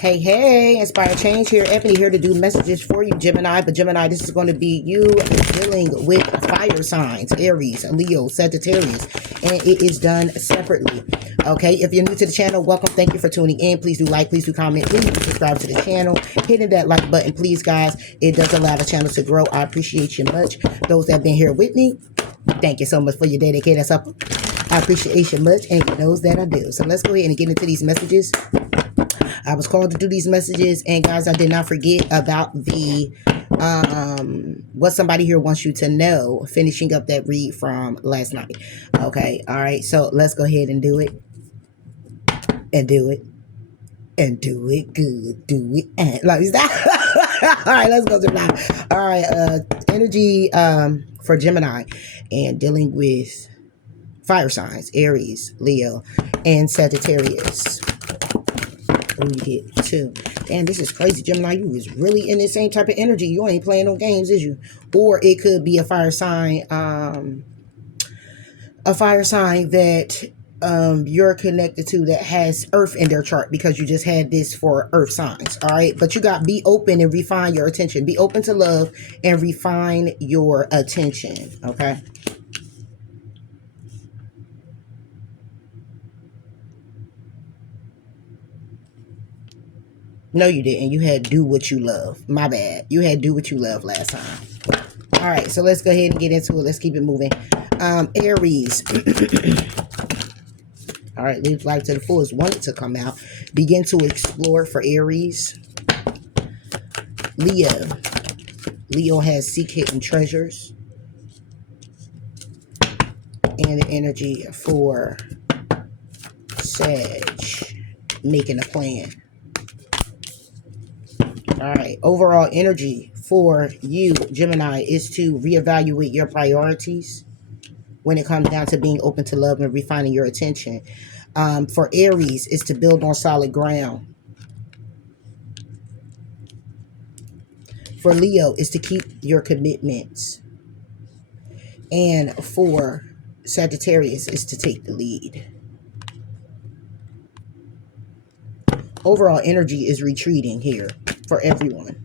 Hey, hey, Inspire Change here. Ebony here to do messages for you, Gemini. But Gemini, this is going to be you dealing with fire signs, Aries, Leo, Sagittarius. And it is done separately. Okay, if you're new to the channel, welcome. Thank you for tuning in. Please do like, please do comment, please do subscribe to the channel. Hitting that like button, please, guys. It does allow the channel to grow. I appreciate you much. Those that have been here with me, thank you so much for your dedicated support. I appreciate you much, and those that I do. So let's go ahead and get into these messages. I was called to do these messages, and guys, I did not forget about the what somebody here wants you to know, finishing up that read from last night. Okay, all right, so let's go ahead and do it, and do it, and do it good, do it, and like that. All right, let's go, Gemini. All right, energy for Gemini and dealing with fire signs, Aries, Leo, and Sagittarius. You get two. Damn, this is crazy, Gemini. You was really in the same type of energy. You ain't playing no games, is you? Or it could be a fire sign, that you're connected to that has Earth in their chart, because you just had this for Earth signs. All right, but you got be open and refine your attention. Be open to love and refine your attention. Okay. No, you didn't. You had do what you love. My bad. You had do what you love last time. All right, so let's go ahead and get into it. Let's keep it moving. Aries. All right, live life to the fullest. Wanted to come out. Begin to explore for Aries. Leo. Leo has seek hidden treasures. And the energy for Sag. Making a plan. All right, overall energy for you, Gemini, is to reevaluate your priorities when it comes down to being open to love and refining your attention. For Aries, is to build on solid ground. For Leo, is to keep your commitments. And for Sagittarius, is to take the lead. Overall energy is retreating here for everyone.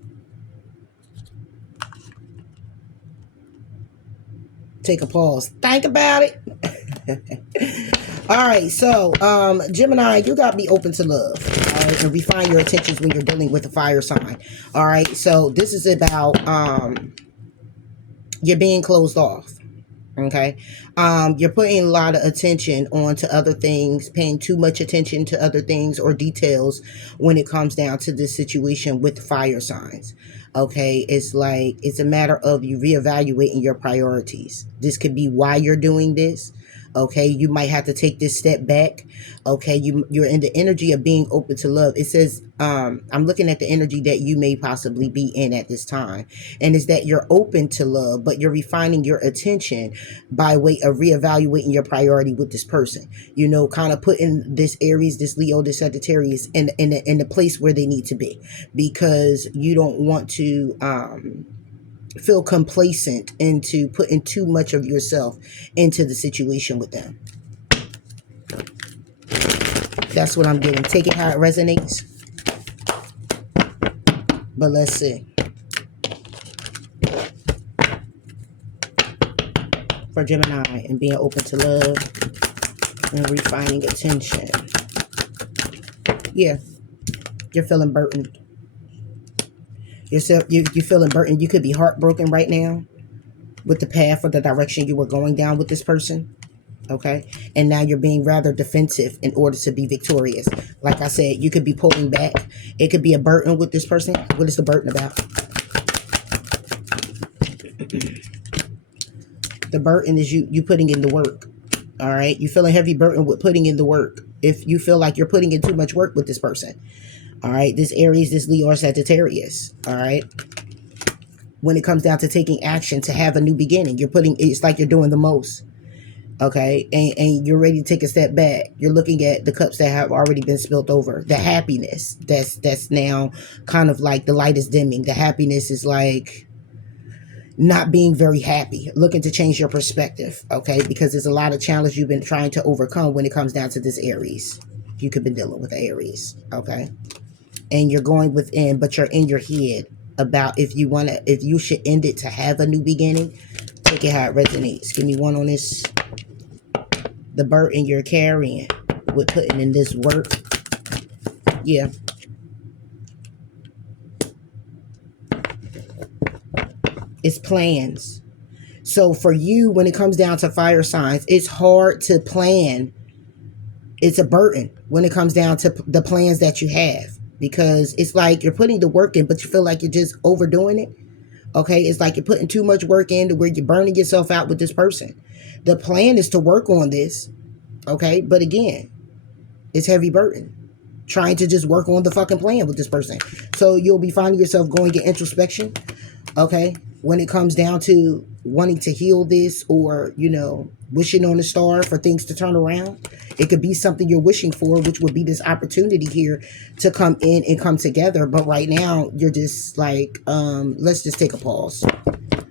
Take a pause. Think about it. All right, so Gemini, you got to be open to love, all right, and refine your intentions when you're dealing with a fire sign. All right, so this is about you're being closed off. Okay, you're putting a lot of attention onto other things, paying too much attention to other things or details when it comes down to this situation with fire signs. Okay, it's like it's a matter of you reevaluating your priorities. This could be why you're doing this. Okay, you might have to take this step back. Okay, you're in the energy of being open to love. It says, I'm looking at the energy that you may possibly be in at this time. And it's that you're open to love, but you're refining your attention by way of reevaluating your priority with this person. You know, kind of putting this Aries, this Leo, this Sagittarius in the place where they need to be. Because you don't want to feel complacent into putting too much of yourself into the situation with them. That's what I'm getting. Take it how it resonates. But let's see. For Gemini and being open to love and refining attention. Yeah. You're feeling burdened. You're feeling burdened. You could be heartbroken right now with the path or the direction you were going down with this person. Okay, and now you're being rather defensive in order to be victorious. Like I said, you could be pulling back. It could be a burden with this person. What is the burden about? The burden is you putting in the work. All right, you feel a heavy burden with putting in the work. If you feel like you're putting in too much work with this person. All right, this Aries, this Leo, or Sagittarius. All right, when it comes down to taking action to have a new beginning, it's like you're doing the most. Okay, and you're ready to take a step back. You're looking at the cups that have already been spilled over. The happiness that's now kind of like the light is dimming. The happiness is like not being very happy. Looking to change your perspective. Okay, because there's a lot of challenges you've been trying to overcome when it comes down to this Aries. You could be dealing with Aries. Okay. and you're going within, but you're in your head about if you should end it to have a new beginning. Take it how it resonates. Give me one on this. The burden you're carrying with putting in this work. Yeah. It's plans. So for you, when it comes down to fire signs, it's hard to plan. It's a burden when it comes down to the plans that you have, because it's like you're putting the work in, but you feel like you're just overdoing it. Okay, it's like you're putting too much work in to where you're burning yourself out with this person. The plan is to work on this. Okay, but again, it's heavy burden trying to just work on the fucking plan with this person. So you'll be finding yourself going in introspection. Okay, when it comes down to wanting to heal this, or wishing on a star for things to turn around. It could be something you're wishing for, which would be this opportunity here to come in and come together. But right now you're just like, let's just take a pause.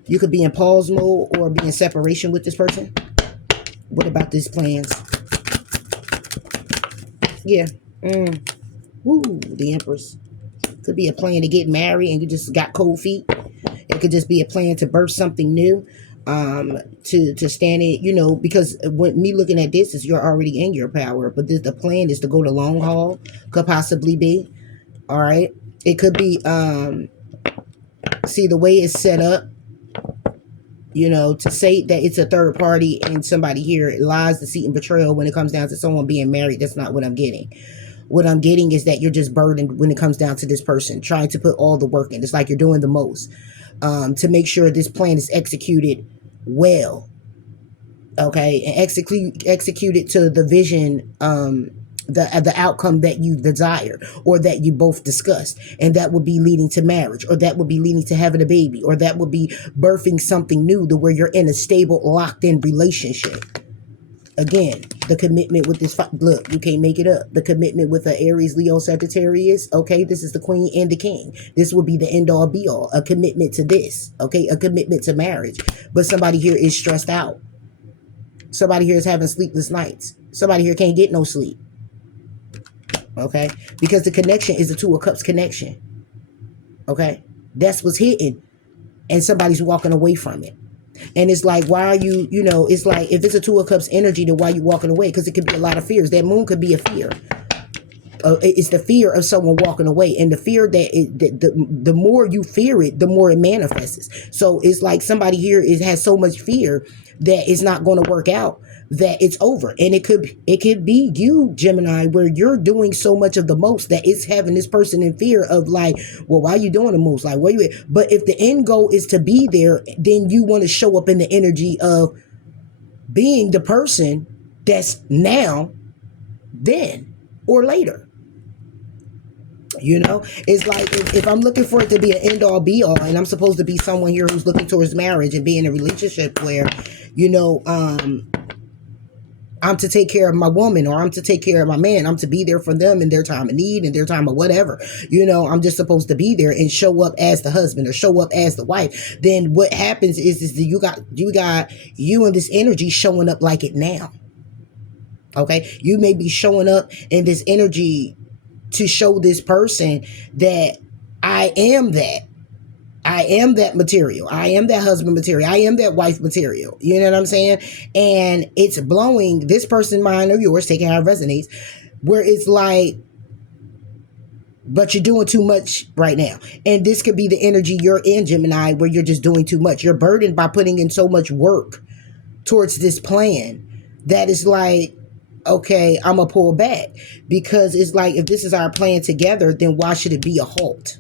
You could be in pause mode or be in separation with this person. What about these plans? Yeah. Woo, the Empress. Could be a plan to get married and you just got cold feet. It could just be a plan to birth something new, to stand in, because when me looking at this is you're already in your power, but the plan is to go the long haul. Could possibly be. All right. It could be, see the way it's set up, to say that it's a third party and somebody here lies, deceit, and betrayal when it comes down to someone being married. That's not what I'm getting. What I'm getting is that you're just burdened when it comes down to this person, trying to put all the work in. It's like you're doing the most, to make sure this plan is executed well. Okay, and execute it to the vision, the outcome that you desire, or that you both discussed, and that would be leading to marriage, or that would be leading to having a baby, or that would be birthing something new to where you're in a stable, locked-in relationship. Again, the commitment with this, look, you can't make it up. The commitment with the Aries, Leo, Sagittarius, okay, this is the queen and the king. This will be the end all be all, a commitment to this, okay, a commitment to marriage. But somebody here is stressed out. Somebody here is having sleepless nights. Somebody here can't get no sleep, okay, because the connection is the Two of Cups connection, okay? That's what's hidden, and somebody's walking away from it. And it's like, why are you, it's like, if it's a Two of Cups energy, then why are you walking away? Because it could be a lot of fears. That moon could be a fear. It's the fear of someone walking away. And the fear the more you fear it, the more it manifests. So it's like somebody here has so much fear that it's not going to work out, that it's over. And it could be you, Gemini, where you're doing so much of the most that it's having this person in fear of like, well, why are you doing the most? Like, where you at? But if the end goal is to be there, then you want to show up in the energy of being the person that's now, then, or later. It's like if I'm looking for it to be an end all be all, and I'm supposed to be someone here who's looking towards marriage and be in a relationship where, I'm to take care of my woman, or I'm to take care of my man. I'm to be there for them in their time of need and their time of whatever. I'm just supposed to be there and show up as the husband or show up as the wife. Then what happens is that you and this energy showing up like it now. Okay, you may be showing up in this energy to show this person that I am that. I am that material. I am that husband material. I am that wife material. You know what I'm saying? And it's blowing this person's mind or yours, taking how it resonates, where it's like, but you're doing too much right now. And this could be the energy you're in, Gemini, where you're just doing too much. You're burdened by putting in so much work towards this plan that is like, okay, I'm going to pull back, because it's like, if this is our plan together, then why should it be a halt,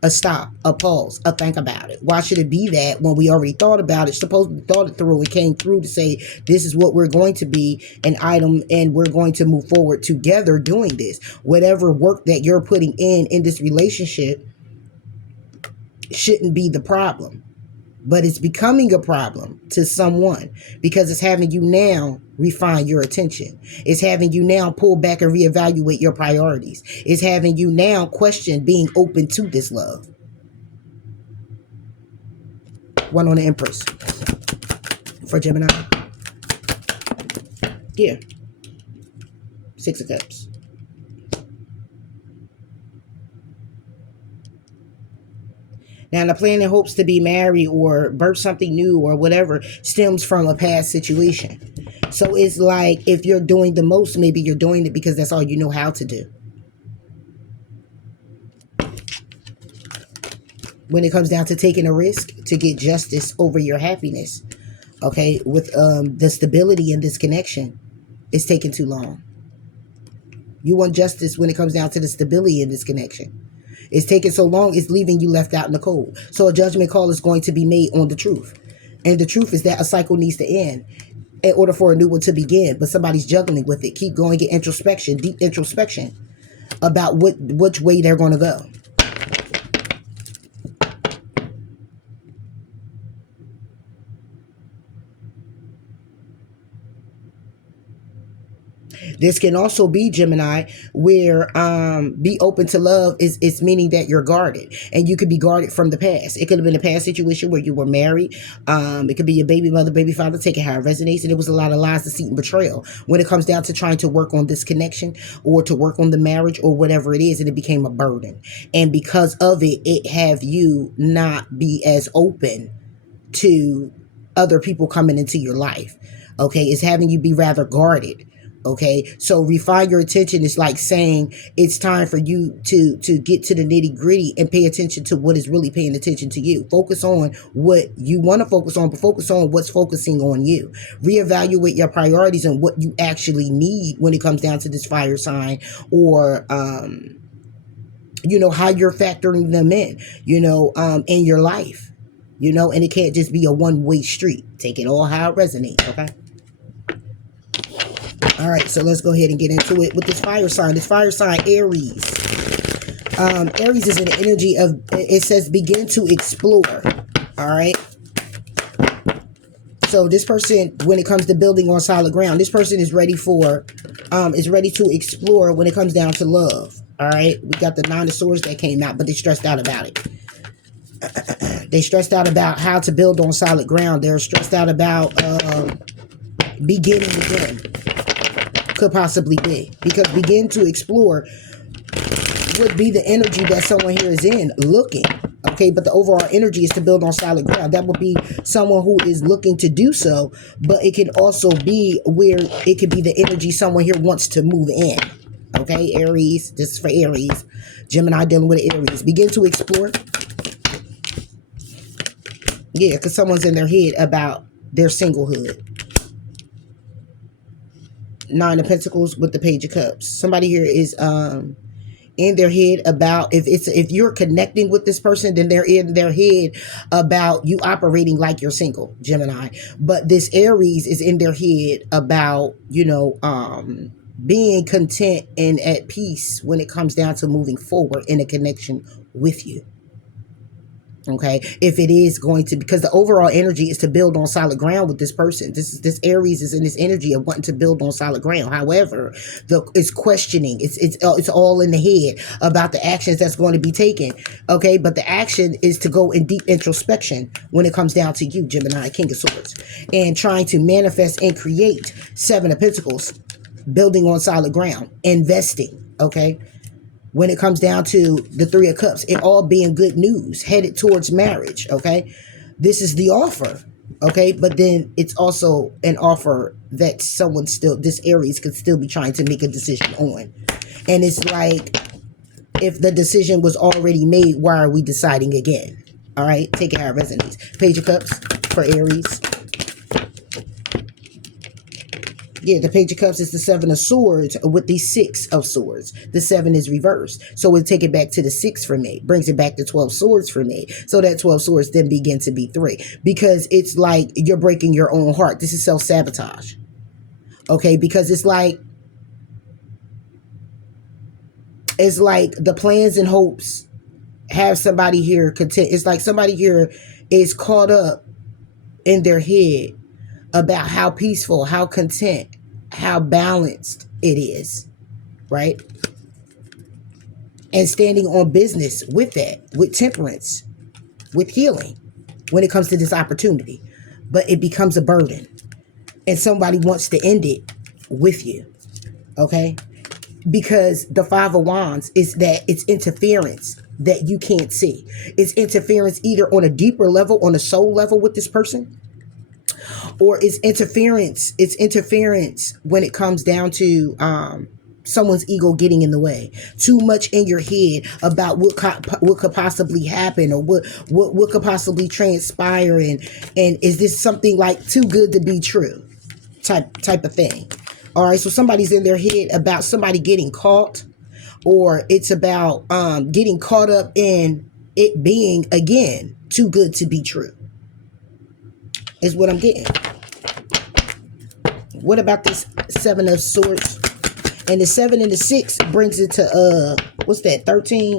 a stop, a pause, a think about it? Why should it be that when we already thought about it, supposedly thought it through, and came through to say, this is what we're going to be, an item, and we're going to move forward together doing this. Whatever work that you're putting in this relationship shouldn't be the problem. But it's becoming a problem to someone, because it's having you now refine your attention. It's having you now pull back and reevaluate your priorities. It's having you now question being open to this love. One on the Empress for Gemini. Yeah. Six of Cups. Now, the plan and hopes to be married or birth something new or whatever stems from a past situation. So it's like if you're doing the most, maybe you're doing it because that's all you know how to do. When it comes down to taking a risk to get justice over your happiness, okay, with the stability in this connection, it's taking too long. You want justice when it comes down to the stability in this connection. It's taking so long, it's leaving you left out in the cold. So a judgment call is going to be made on the truth. And the truth is that a cycle needs to end in order for a new one to begin. But somebody's juggling with it. Keep going, get introspection, deep introspection about which way they're going to go. This can also be, Gemini, where be open to love is meaning that you're guarded, and you could be guarded from the past. It could have been a past situation where you were married. It could be your baby mother, baby father, take it how it resonates, and it was a lot of lies, deceit, and betrayal when it comes down to trying to work on this connection or to work on the marriage or whatever it is, and it became a burden. And because of it, it have you not be as open to other people coming into your life. Okay, it's having you be rather guarded. Okay, so refine your attention is like saying it's time for you to get to the nitty gritty and pay attention to what is really paying attention to you. Focus on what you want to focus on, but focus on what's focusing on you. Reevaluate your priorities and what you actually need when it comes down to this fire sign, or you know, how you're factoring them in, you know, in your life, you know, and it can't just be a one-way street. Take it all how it resonates. Okay. All right, so let's go ahead and get into it with this fire sign. This fire sign, Aries. Aries is an energy of, it says, begin to explore. All right. So this person, when it comes to building on solid ground, this person is ready for, is ready to explore when it comes down to love. All right. We got the Nine of Swords that came out, but they're stressed out about it. They stressed out about how to build on solid ground. They're stressed out about beginning again. Could possibly be, because begin to explore would be the energy that someone here is in, looking. Okay, but the overall energy is to build on solid ground. That would be someone who is looking to do so, but it can also be where it could be the energy someone here wants to move in. Okay, Aries, this is for Aries. Gemini dealing with Aries. Begin to explore. Yeah, because someone's in their head about their singlehood. Nine of Pentacles with the Page of Cups. Somebody here is in their head about, if you're connecting with this person, then they're in their head about you operating like you're single, Gemini. But this Aries is in their head about, you know, being content and at peace when it comes down to moving forward in a connection with you. Okay, if it is going to, because the overall energy is to build on solid ground with this person. This Aries is in this energy of wanting to build on solid ground. However, it's questioning. It's all in the head about the actions that's going to be taken. Okay, but the action is to go in deep introspection when it comes down to you, Gemini, King of Swords, and trying to manifest and create. Seven of Pentacles, building on solid ground, investing. Okay. When it comes down to the Three of Cups, it all being good news, headed towards marriage, okay? This is the offer, okay? But then it's also an offer that someone still, this Aries could still be trying to make a decision on. And it's like, if the decision was already made, why are we deciding again? All right, take it how it resonates. Page of Cups for Aries. Yeah, the Page of Cups is the Seven of Swords with the Six of Swords. The 7 is reversed. So we'll take it back to the 6 for me. Brings it back to 12 swords for me. So that 12 swords then begin to be 3. Because it's like you're breaking your own heart. This is self-sabotage. Okay, because it's like the plans and hopes have somebody here content. It's like somebody here is caught up in their head about how peaceful, how content, how balanced it is, right? And standing on business with that, with temperance, with healing when it comes to this opportunity. But it becomes a burden. And somebody wants to end it with you, okay? Because the Five of Wands is that it's interference that you can't see. It's interference either on a deeper level, on a soul level with this person, or it's interference when it comes down to someone's ego getting in the way. Too much in your head about what could possibly happen, or what could possibly transpire, and is this something like too good to be true type of thing. All right, so somebody's in their head about somebody getting caught, or it's about getting caught up in it being, again, too good to be true, is what I'm getting. What about this Seven of Swords? And the 7 and the 6 brings it to, what's that, 13?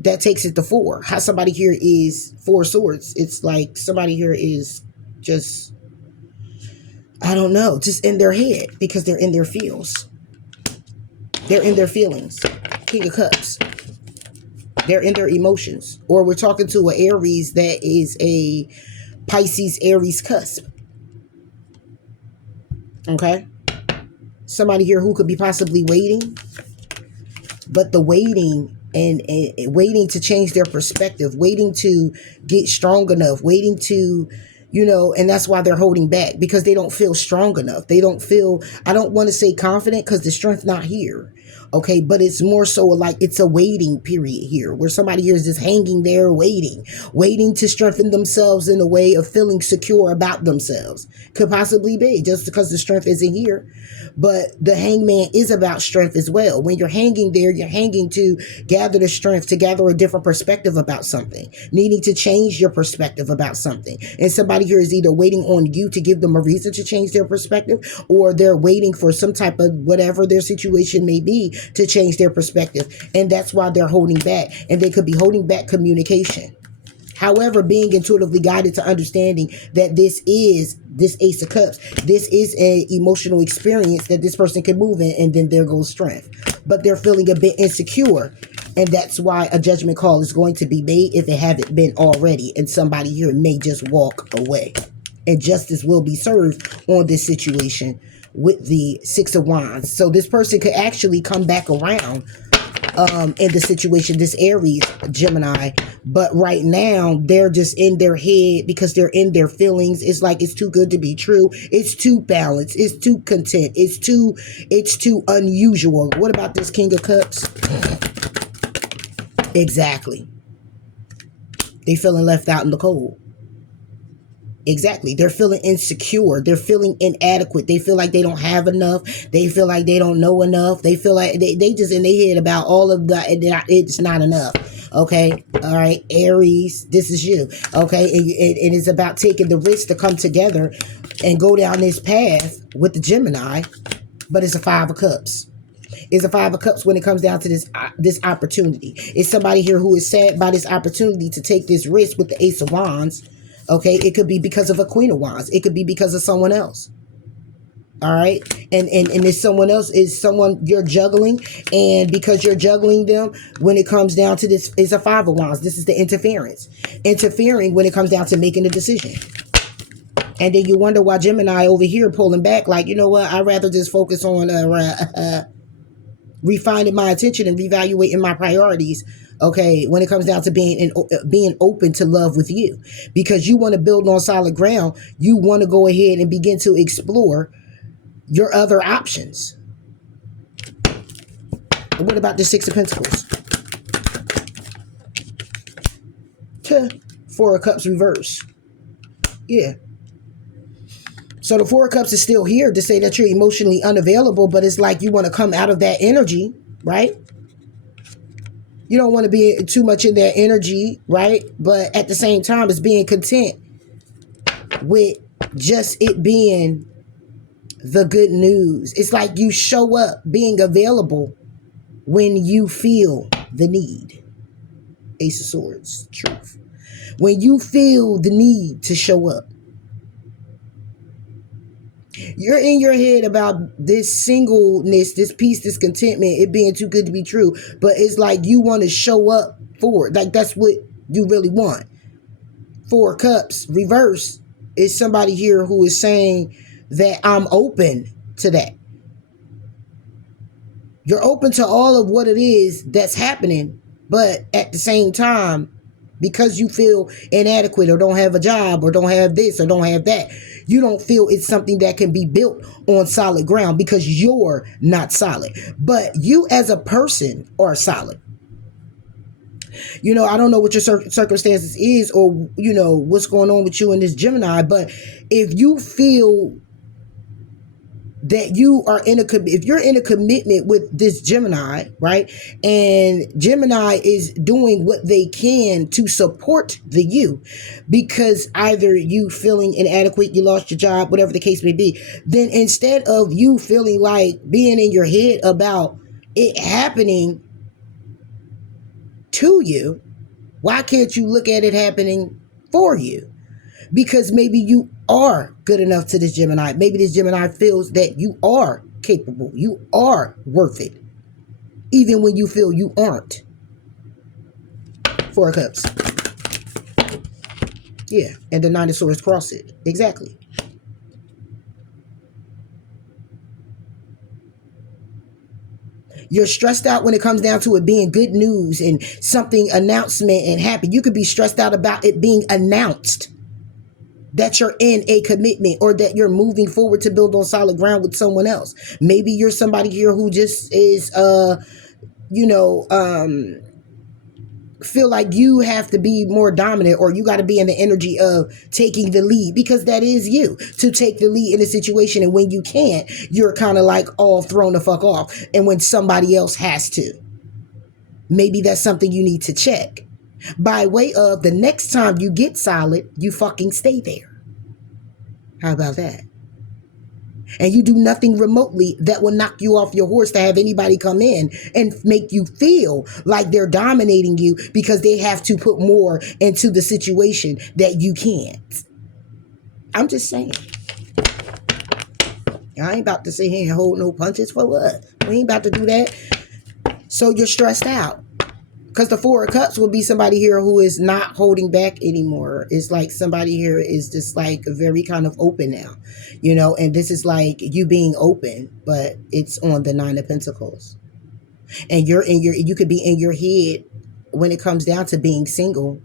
That takes it to 4. How somebody here is 4 swords. It's like somebody here is just, I don't know, just in their head, because they're in their feels. They're in their feelings. King of Cups. They're in their emotions. Or we're talking to an Aries that is a Pisces Aries cusp. Okay? Somebody here who could be possibly waiting. But the waiting and waiting to change their perspective. Waiting to get strong enough. Waiting to, you know, and that's why they're holding back. Because they don't feel strong enough. They don't feel, I don't want to say confident, because the strength not here. Okay, but it's more so like it's a waiting period here, where somebody here is just hanging there waiting to strengthen themselves in a way of feeling secure about themselves. Could possibly be just because the strength isn't here. But the hangman is about strength as well. When you're hanging there, you're hanging to gather the strength, to gather a different perspective about something, needing to change your perspective about something. And somebody here is either waiting on you to give them a reason to change their perspective, or they're waiting for some type of whatever their situation may be to change their perspective. And that's why they're holding back. And they could be holding back communication. However, being intuitively guided to understanding that this Ace of Cups, this is an emotional experience that this person can move in, and then there goes strength. But they're feeling a bit insecure, and that's why a judgment call is going to be made if it haven't been already, and somebody here may just walk away. And justice will be served on this situation with the 6 of Wands. So this person could actually come back around in the situation, this Aries, Gemini, but right now they're just in their head because they're in their feelings. It's like it's too good to be true. It's too balanced. It's too content. It's too unusual. What about this King of Cups? Exactly. They feeling left out in the cold. Exactly. They're feeling insecure. They're feeling inadequate. They feel like they don't have enough. They feel like they don't know enough. They feel like they just in their head about all of that. It's not enough. Okay. All right. Aries, this is you. Okay. And it's about taking the risk to come together and go down this path with the Gemini. But it's a 5 of Cups. It's a 5 of Cups when it comes down to this opportunity. It's somebody here who is sad by this opportunity to take this risk with the Ace of Wands. Okay, it could be because of a Queen of Wands. It could be because of someone else. All right, and if someone else is someone you're juggling, and because you're juggling them, when it comes down to this, is a 5 of Wands. This is the interference, interfering when it comes down to making a decision. And then you wonder why Gemini over here pulling back, like, you know what? I'd rather just focus on refining my attention and reevaluating my priorities. Okay, when it comes down to being open to love with you, because you want to build on solid ground, you want to go ahead and begin to explore your other options. And what about the 6 of Pentacles? 4 of Cups reverse. Yeah. So the 4 of Cups is still here to say that you're emotionally unavailable, but it's like you want to come out of that energy, right? You don't want to be too much in that energy, right? But at the same time, it's being content with just it being the good news. It's like you show up being available when you feel the need. Ace of Swords, truth. When you feel the need to show up. You're in your head about this singleness, this peace, this contentment, it being too good to be true. But it's like you want to show up for it. Like that's what you really want. 4 of Cups, reverse, is somebody here who is saying that I'm open to that. You're open to all of what it is that's happening, But at the same time, because you feel inadequate or don't have a job or don't have this or don't have that, you don't feel it's something that can be built on solid ground because you're not solid. But you as a person are solid. I don't know what your circumstances is, or what's going on with you in this Gemini, but if you feel that you are if you're in a commitment with this Gemini, right, and Gemini is doing what they can to support the you, because either you feeling inadequate, you lost your job, whatever the case may be, then instead of you feeling like being in your head about it happening to you, why can't you look at it happening for you? Because maybe you are good enough to this Gemini. Maybe this Gemini feels that you are capable. You are worth it. Even when you feel you aren't. Four of Cups. Yeah. And the Nine of Swords cross it. Exactly. You're stressed out when it comes down to it being good news and something announcement and happy. You could be stressed out about it being announced that you're in a commitment or that you're moving forward to build on solid ground with someone else. Maybe you're somebody here who just is, feel like you have to be more dominant, or you got to be in the energy of taking the lead, because that is you, to take the lead in a situation. And when you can't, you're kind of like all thrown the fuck off. And when somebody else has to, maybe that's something you need to check. By way of the next time you get solid, you fucking stay there. How about that? And you do nothing remotely that will knock you off your horse to have anybody come in and make you feel like they're dominating you because they have to put more into the situation that you can't. I'm just saying. I ain't about to sit here and hold no punches for what? We ain't about to do that. So you're stressed out. Because the Four of Cups will be somebody here who is not holding back anymore. It's like somebody here is just like very kind of open now, and this is like you being open, but it's on the Nine of Pentacles. And you could be in your head when it comes down to being single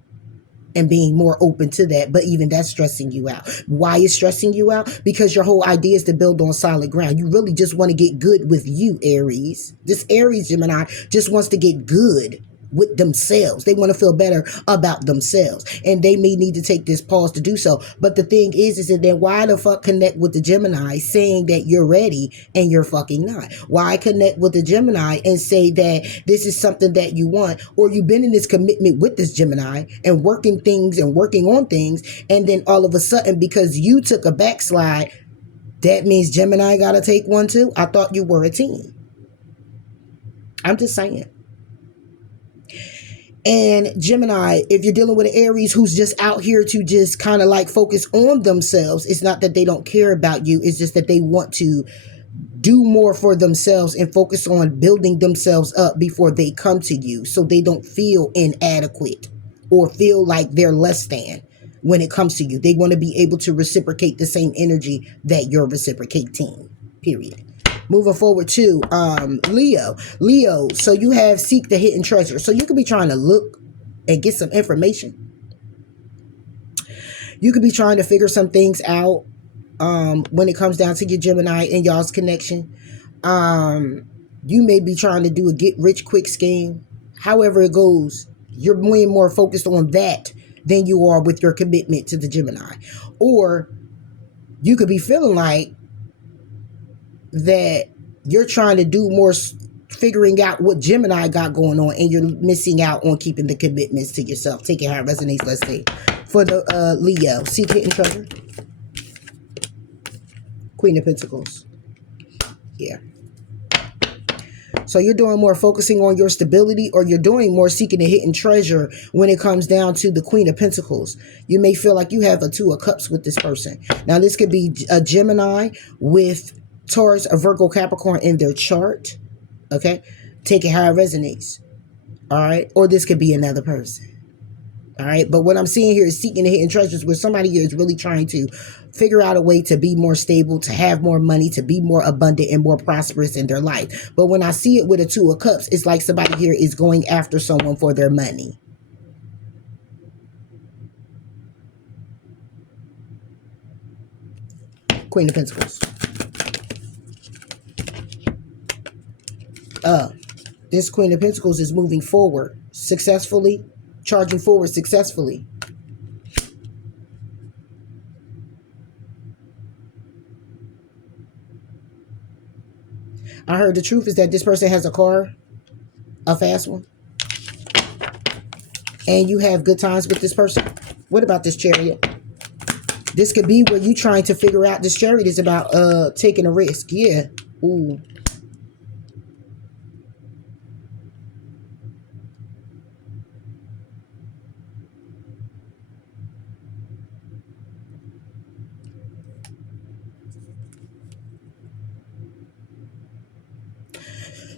and being more open to that, but even that's stressing you out. Why is stressing you out? Because your whole idea is to build on solid ground. You really just want to get good with you, Aries. This Aries Gemini just wants to get good with themselves. They want to feel better about themselves, and they may need to take this pause to do so. But the thing is that then why the fuck connect with the Gemini saying that you're ready and you're fucking not? Why connect with the Gemini and say that this is something that you want, or you've been in this commitment with this Gemini and working things and working on things, and then all of a sudden because you took a backslide, that means Gemini gotta take one too? I thought you were a team. I'm just saying. And Gemini, if you're dealing with an Aries who's just out here to just kind of like focus on themselves, it's not that they don't care about you. It's just that they want to do more for themselves and focus on building themselves up before they come to you, so they don't feel inadequate or feel like they're less than when it comes to you. They want to be able to reciprocate the same energy that you're reciprocating, period. Moving forward to Leo. So you have seek the hidden treasure. So you could be trying to look and get some information. You could be trying to figure some things out when it comes down to your Gemini and y'all's connection. You may be trying to do a get rich quick scheme. However it goes, you're way more focused on that than you are with your commitment to the Gemini. Or you could be feeling like that you're trying to do more figuring out what Gemini got going on, and you're missing out on keeping the commitments to yourself. Take it how it resonates, let's see. For the Leo, seek hidden treasure. Queen of Pentacles. Yeah. So you're doing more focusing on your stability, or you're doing more seeking a hidden treasure when it comes down to the Queen of Pentacles. You may feel like you have a Two of Cups with this person. Now this could be a Gemini with Taurus, a Virgo, Capricorn in their chart. Okay. Take it how it resonates. All right. Or this could be another person. All right. But what I'm seeing here is seeking the hidden treasures, where somebody here is really trying to figure out a way to be more stable, to have more money, to be more abundant and more prosperous in their life. But when I see it with a Two of Cups, it's like somebody here is going after someone for their money. Queen of Pentacles. This Queen of Pentacles is moving forward successfully, charging forward successfully. I heard the truth is that this person has a car, a fast one, and you have good times with this person. What about this Chariot? This could be where you trying to figure out, this Chariot is about taking a risk. Yeah. Ooh.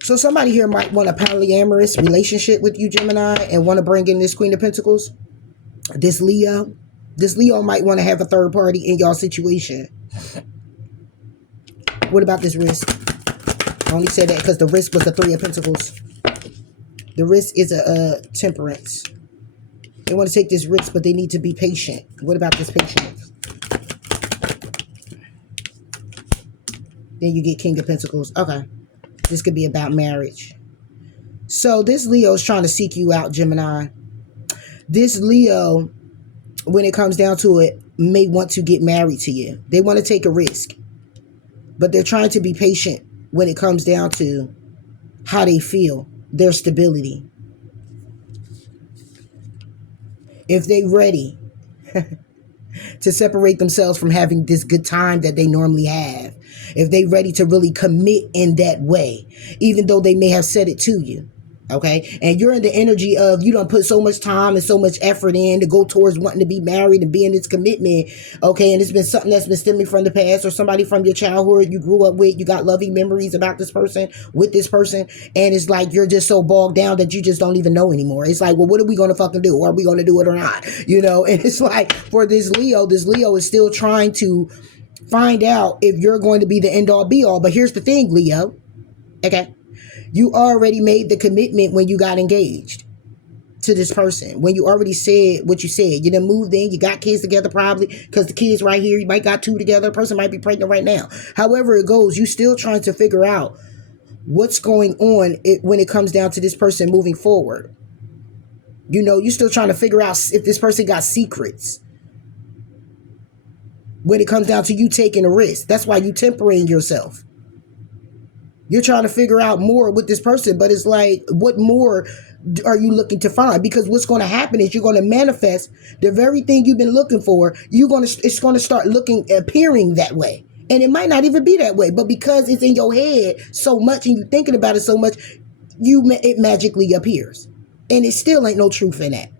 So somebody here might want a polyamorous relationship with you, Gemini, and want to bring in this Queen of Pentacles. This Leo. This Leo might want to have a third party in y'all situation. What about this risk? I only said that because the risk was the Three of Pentacles. The risk is a temperance. They want to take this risk, but they need to be patient. What about this patience? Then you get King of Pentacles. Okay. This could be about marriage. So this Leo is trying to seek you out, Gemini. This Leo, when it comes down to it, may want to get married to you. They want to take a risk. But they're trying to be patient when it comes down to how they feel, their stability. If they're ready to separate themselves from having this good time that they normally have. If they ready to really commit in that way, even though they may have said it to you. Okay. And you're in the energy of, you don't put so much time and so much effort in to go towards wanting to be married and be in this commitment. Okay. And it's been something that's been stemming from the past, or somebody from your childhood you grew up with. You got loving memories about this person, with this person. And it's like, you're just so bogged down that you just don't even know anymore. It's like, well, what are we going to fucking do? Are we going to do it or not? You know, and it's like, for this Leo is still trying to find out if you're going to be the end all be all. But here's the thing, Leo. Okay. You already made the commitment when you got engaged to this person. When you already said what you said. You done moved in. You got kids together probably, because the kids right here, you might got two together. A person might be pregnant right now. However it goes, you still trying to figure out what's going on when it comes down to this person moving forward. You know, you still trying to figure out if this person got secrets. When it comes down to you taking a risk. That's why you tempering yourself. You're trying to figure out more with this person, but it's like, what more are you looking to find? Because what's going to happen is you're going to manifest the very thing you've been looking for. It's going to start appearing that way. And it might not even be that way, but because it's in your head so much and you're thinking about it so much, it magically appears. And it still ain't no truth in that.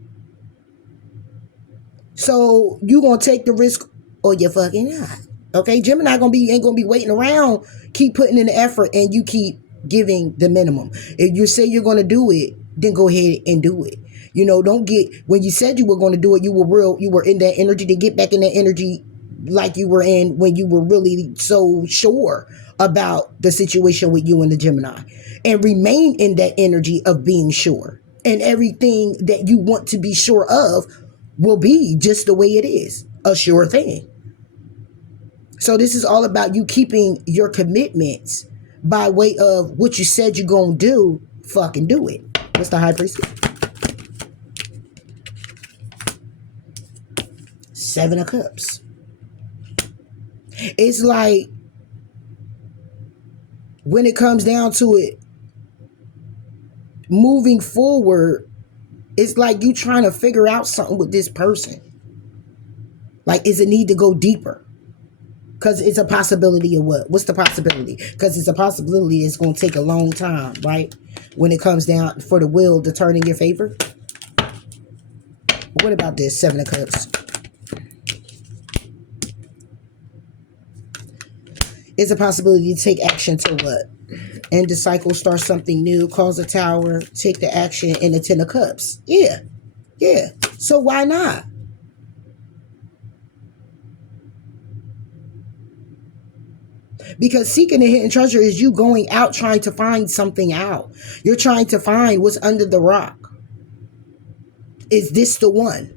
So you going to take the risk, or you fucking not. Okay, Gemini ain't gonna be waiting around. Keep putting in the effort, and you keep giving the minimum. If you say you're gonna do it, then go ahead and do it. You know, don't get, when you said you were gonna do it, you were in that energy. To get back in that energy like you were in when you were really so sure about the situation with you and the Gemini, and remain in that energy of being sure. And everything that you want to be sure of will be just the way it is, a sure thing. So this is all about you keeping your commitments by way of what you said you're going to do. Fucking do it. What's the High Priestess? Seven of Cups. It's like, when it comes down to it, moving forward, it's like you trying to figure out something with this person. Like, is it need to go deeper? Because it's a possibility of what? What's the possibility? Because it's a possibility it's going to take a long time, right? When it comes down for the will to turn in your favor. What about this? Seven of Cups. It's a possibility to take action to what? End the cycle, start something new, cause a tower, take the action, and the Ten of Cups. Yeah. Yeah. So why not? Because seeking a hidden treasure is you going out trying to find something out. You're trying to find what's under the rock. Is this the one?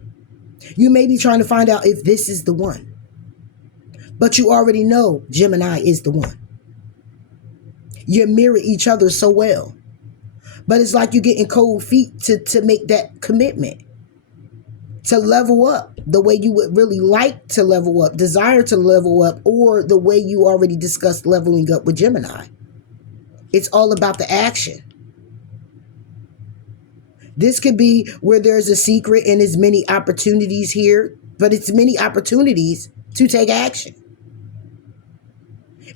You may be trying to find out if this is the one. But you already know Gemini is the one. You mirror each other so well. But it's like you're getting cold feet to make that commitment. To level up the way you would really like to level up, desire to level up, or the way you already discussed leveling up with Gemini. It's all about the action. This could be where there's a secret and there's many opportunities here, but it's many opportunities to take action.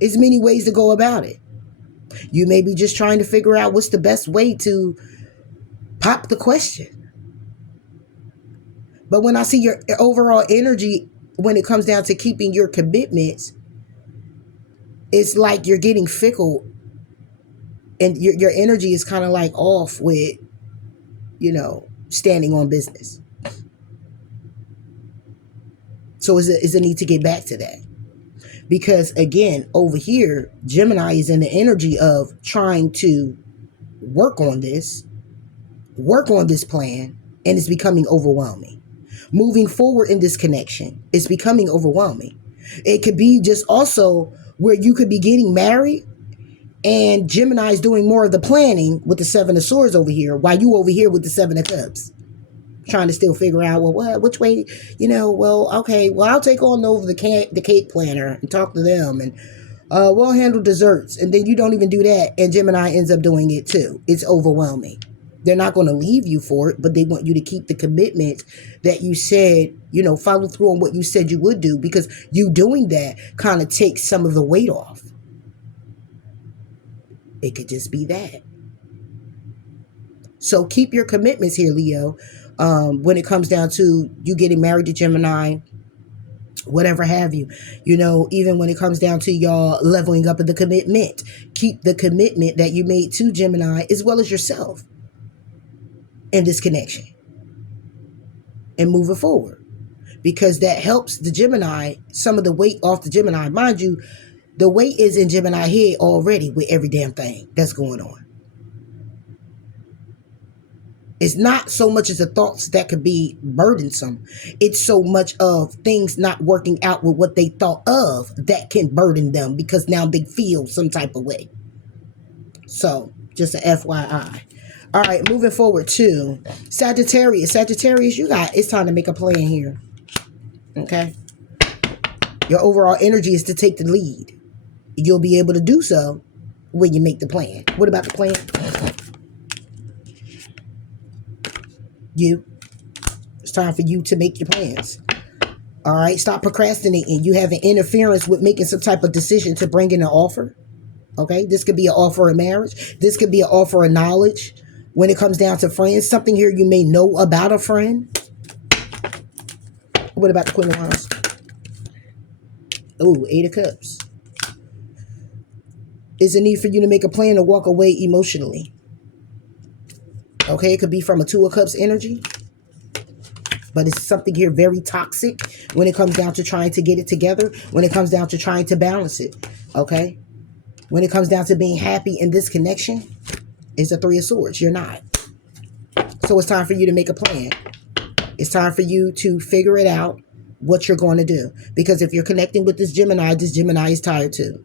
It's many ways to go about it. You may be just trying to figure out what's the best way to pop the question. But when I see your overall energy, when it comes down to keeping your commitments, it's like you're getting fickle and your energy is kind of like off with, standing on business. So is a need to get back to that. Because again, over here, Gemini is in the energy of trying to work on this plan, and it's becoming overwhelming. Moving forward in this connection, it's becoming overwhelming. It could be just also where you could be getting married and Gemini is doing more of the planning with the Seven of Swords over here, while you over here with the Seven of Cups. Trying to still figure out, which way, okay, I'll take on over the cake planner and talk to them, and we'll handle desserts. And then you don't even do that, and Gemini ends up doing it too. It's overwhelming. They're not going to leave you for it, but they want you to keep the commitment that you said, follow through on what you said you would do, because you doing that kind of takes some of the weight off. It could just be that. So keep your commitments here, Leo. When it comes down to you getting married to Gemini, whatever have you, even when it comes down to y'all leveling up in the commitment, keep the commitment that you made to Gemini as well as yourself in this connection and moving forward, because that helps the Gemini, some of the weight off the Gemini. Mind you, the weight is in Gemini head already with every damn thing that's going on. It's not so much as the thoughts that could be burdensome. It's so much of things not working out with what they thought of that can burden them, because now they feel some type of way. So just an FYI. All right, moving forward to Sagittarius. Sagittarius, it's time to make a plan here. Okay? Your overall energy is to take the lead. You'll be able to do so when you make the plan. What about the plan? It's time for you to make your plans. All right, stop procrastinating. You have an interference with making some type of decision to bring in an offer. Okay, this could be an offer of marriage. This could be an offer of knowledge. When it comes down to friends, something here you may know about a friend. What about the Queen of Wands? Oh, Eight of Cups. Is a need for you to make a plan to walk away emotionally. Okay, it could be from a Two of Cups energy. But it's something here very toxic when it comes down to trying to get it together. When it comes down to trying to balance it. Okay? When it comes down to being happy in this connection, it's a Three of Swords. You're not. So it's time for you to make a plan. It's time for you to figure it out what you're going to do. Because if you're connecting with this Gemini is tired too.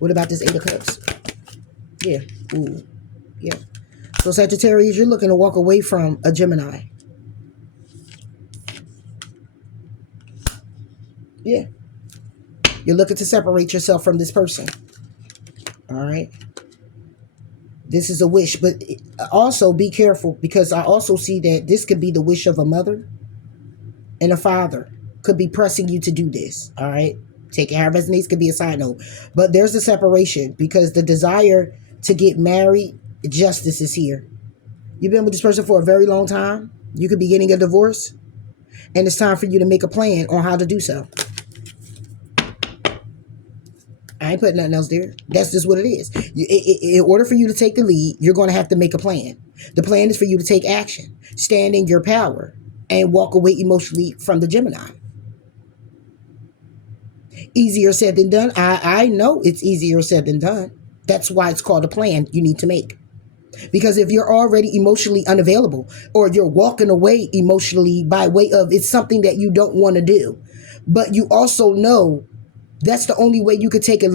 What about this Eight of Cups? Yeah. Ooh. Yeah. So Sagittarius, you're looking to walk away from a Gemini. Yeah. You're looking to separate yourself from this person. All right. This is a wish, but also be careful, because I also see that this could be the wish of a mother and a father could be pressing you to do this. All right. Take it how it resonates, could be a side note. But there's a separation because the desire to get married, justice is here. You've been with this person for a very long time. You could be getting a divorce. And it's time for you to make a plan on how to do so. I ain't putting nothing else there. That's just what it is. In order for you to take the lead, you're going to have to make a plan. The plan is for you to take action, stand in your power, and walk away emotionally from the Gemini. Easier said than done. I know it's easier said than done. That's why it's called a plan you need to make. Because if you're already emotionally unavailable, or you're walking away emotionally by way of it's something that you don't want to do, but you also know that's the only way you could take the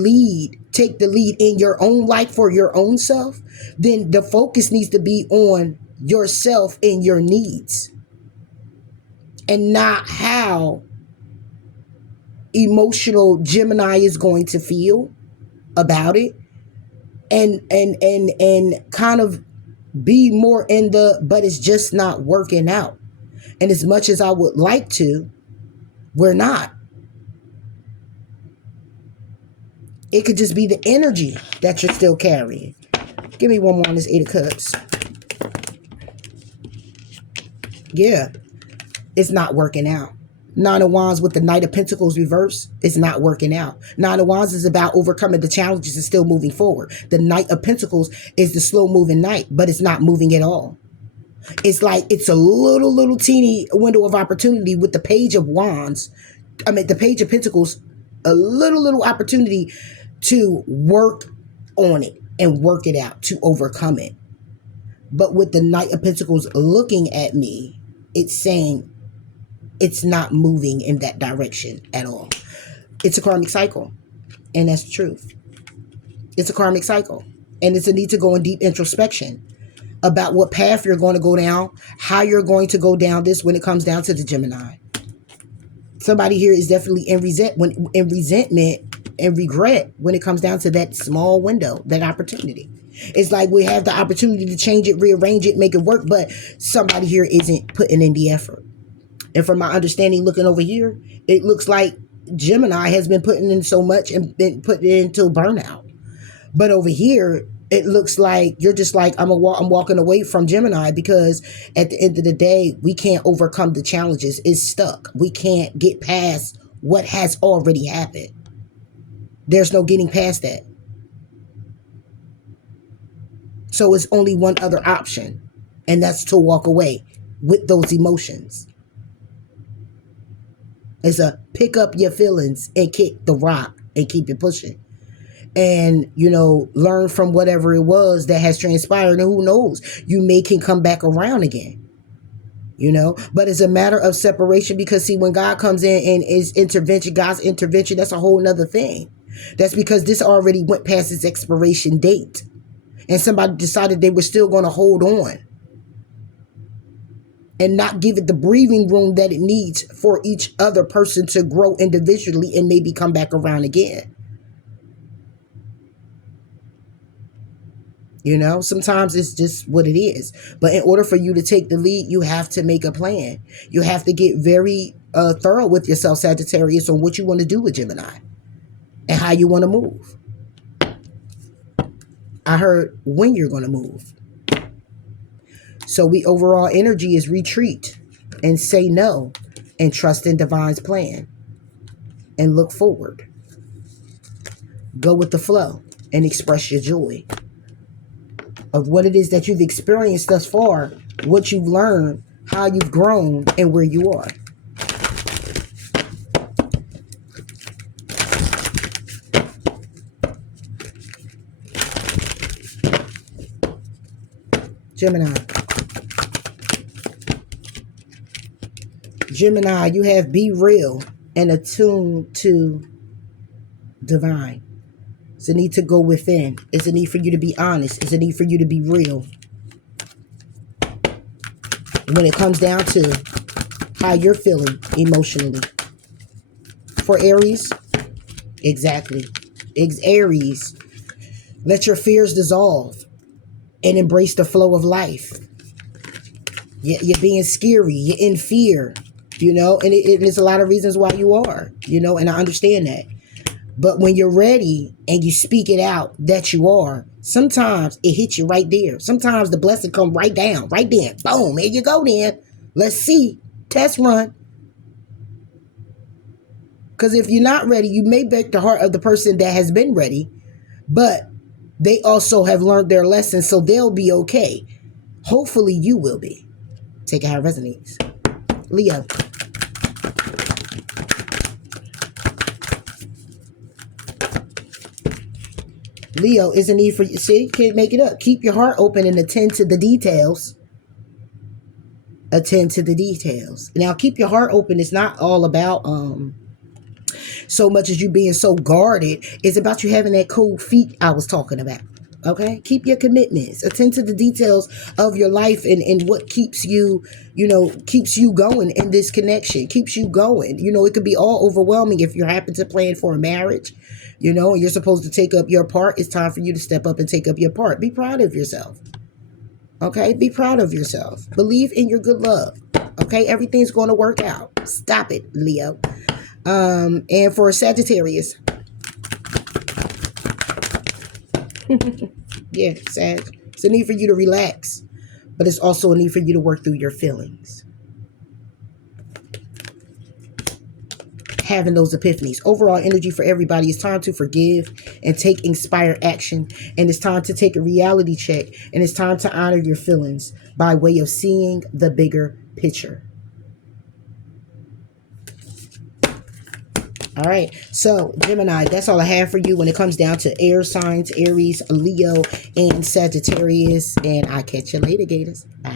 lead in your own life for your own self, then the focus needs to be on yourself and your needs, and not how emotional Gemini is going to feel about it, and kind of be more in the, but it's just not working out. And as much as I would like to, we're not. It could just be the energy that you're still carrying. Give me one more on this Eight of Cups. Yeah, it's not working out. Nine of Wands with the Knight of Pentacles reverse, it's not working out. Nine of Wands is about overcoming the challenges and still moving forward. The Knight of Pentacles is the slow moving knight, but it's not moving at all. It's like it's a little teeny window of opportunity with the Page of Wands. I mean, the Page of Pentacles, a little opportunity to work on it and work it out, to overcome it. But with the Knight of Pentacles looking at me, it's saying it's not moving in that direction at all. It's a karmic cycle, and that's the truth. It's a karmic cycle, and it's a need to go in deep introspection about what path you're going to go down, how you're going to go down this when it comes down to the Gemini. Somebody here is definitely in resentment and regret when it comes down to that small window, that opportunity. It's like we have the opportunity to change it, rearrange it, make it work, but somebody here isn't putting in the effort. And from my understanding, looking over here, it looks like Gemini has been putting in so much and been putting into burnout. But over here, it looks like you're just like, I'm walking away from Gemini, because at the end of the day, we can't overcome the challenges. It's stuck. We can't get past what has already happened. There's no getting past that. So it's only one other option, and that's to walk away with those emotions. It's a pick up your feelings and kick the rock and keep it pushing. And, learn from whatever it was that has transpired. And who knows, you can come back around again, But it's a matter of separation, because, see, when God comes in and is intervention, God's intervention, that's a whole nother thing. That's because this already went past its expiration date. And somebody decided they were still going to hold on and not give it the breathing room that it needs for each other person to grow individually and maybe come back around again. Sometimes it's just what it is. But in order for you to take the lead, you have to make a plan. You have to get very thorough with yourself, Sagittarius, on what you want to do with Gemini and how you want to move. I heard when you're going to move. So overall energy is retreat and say no and trust in Divine's plan and look forward. Go with the flow and express your joy of what it is that you've experienced thus far, what you've learned, how you've grown, and where you are. Gemini. Gemini, you have be real and attuned to divine. It's a need to go within. It's a need for you to be honest. It's a need for you to be real. When it comes down to how you're feeling emotionally. For Aries, exactly. Aries, let your fears dissolve and embrace the flow of life. You're being scary. You're in fear, and there's a lot of reasons why you are, and I understand that. But when you're ready and you speak it out that you are, sometimes it hits you right there. Sometimes the blessing come right down, right then. Boom, here you go then. Let's see. Test run. Because if you're not ready, you may break the heart of the person that has been ready, but they also have learned their lesson, so they'll be okay. Hopefully you will be. Take it how it resonates. Leo. Leo is a need for you. See, can't make it up. Keep your heart open and attend to the details. Attend to the details. Now, keep your heart open. It's not all about so much as you being so guarded. It's about you having that cold feet I was talking about. Okay, keep your commitments. Attend to the details of your life and what keeps you, keeps you going in this connection. Keeps you going. It could be all overwhelming if you happen to plan for a marriage. And you're supposed to take up your part. It's time for you to step up and take up your part. Be proud of yourself. Okay, be proud of yourself. Believe in your good luck. Okay, everything's going to work out. Stop it, Leo. And for Sagittarius. Yeah, Sag. It's a need for you to relax, but it's also a need for you to work through your feelings. Having those epiphanies. Overall energy for everybody. It's time to forgive and take inspired action. And it's time to take a reality check. And it's time to honor your feelings by way of seeing the bigger picture. All right, so Gemini, that's all I have for you when it comes down to air signs, Aries, Leo, and Sagittarius. And I'll catch you later, Gators. Bye.